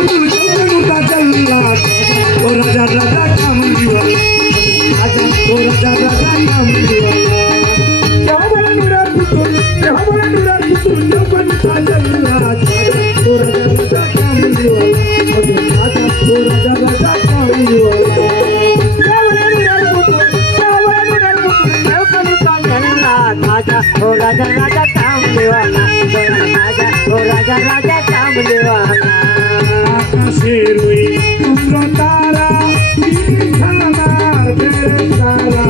राजा राजा कामली वाला राजा ओ राजा राजा कामली वाला यावला नुरा पुतुल जवनी ताजल्ला ओ राजा राजा कामली वाला राजा ओ राजा राजा कामली वाला यावला नुरा पुतुल जवनी ताजल्ला राजा ओ राजा राजा कामली वाला राजा ओ राजा राजा कामली वाला आकाशे रोई तुमरो तारा दिखानार बेचारा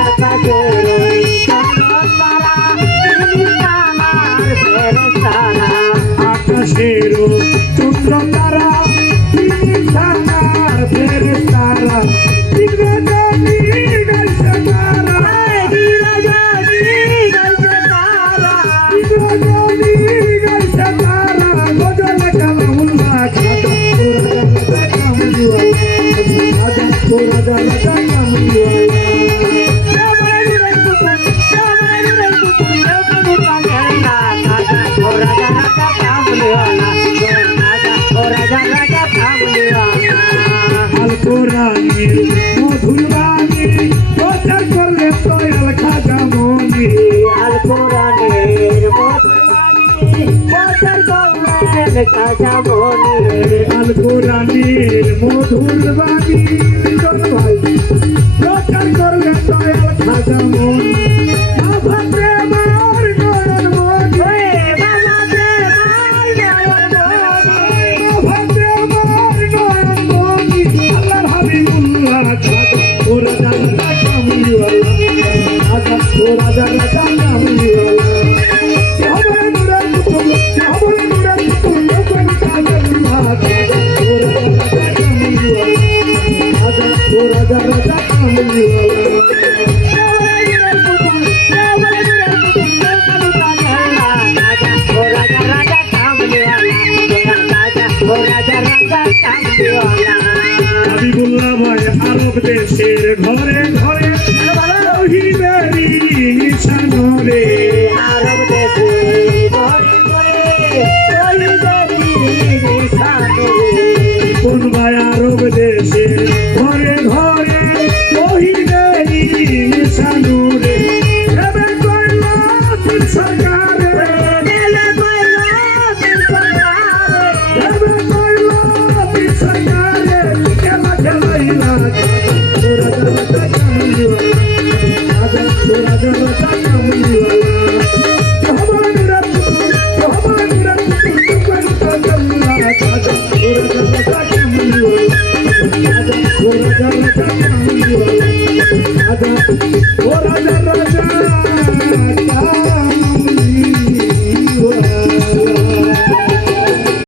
आकाशे रोई तुमरो तारा दिखानार बेचारा आकाशे रोई तुमरो तारा दिखानार बेचारा दिगरानी गलसे तारा दिगरानी गलसे तारा दिगरानी गलसे तारा गजल कलहुल्ला खाता ओ राजा राजा कामली वाला ओ राजा राजा कामली वाला ओ राजा राजा कामली वाला अलकोरानी मधुरवानी प्रचार करले तो अलखा जामोनी अलकोरानी मधुरवानी प्रचार करले अलखा जामोनी अलकोरानी मधुरवानी প্রচার করলে দয়াল খাজা মন বাবা প্রেমার নয়ন মন বাবা প্রেমার নয়ন মন বাবা প্রেমার নয়ন মন আল্লাহর হাবিবুল্লাহ খাজা ও রাজা রাজা কামলি ওয়ালা রাজা ও রাজা রাজা কামলি ওয়ালা কেহবরে নুরার পুতুল কেহবরে নুরার পুতুল যখন কাজল্লাহ খাজা ও রাজা রাজা কামলি ওয়ালা ओ राजा राजा कामली वाला ओ राजा राजा कामली वाला হাবিবুল্লাহ ভাই আরব দেশের ঘরে ঘরে রহিবেরি নিশানরে আরব দেশের ঘরে ঘরে রহিবেরি নিশানরে কোন ভাই আরব দেশের ঘরে ঘরে রহিবেরি নিশানরে এবে কইলা তিন সরকারে এবে কইলা তিন সরকারে এবে কইলা তিন সরকারে কেলা খেলাইলা ও রাজা রাজা কামলি ওয়ালা রাজা ও রাজা রাজা কামলি ওয়ালা রহমান রব তুকন তাজল্লা রাজা ও রাজা রাজা কামলি ওয়ালা राजा राजा कामली वाला राजा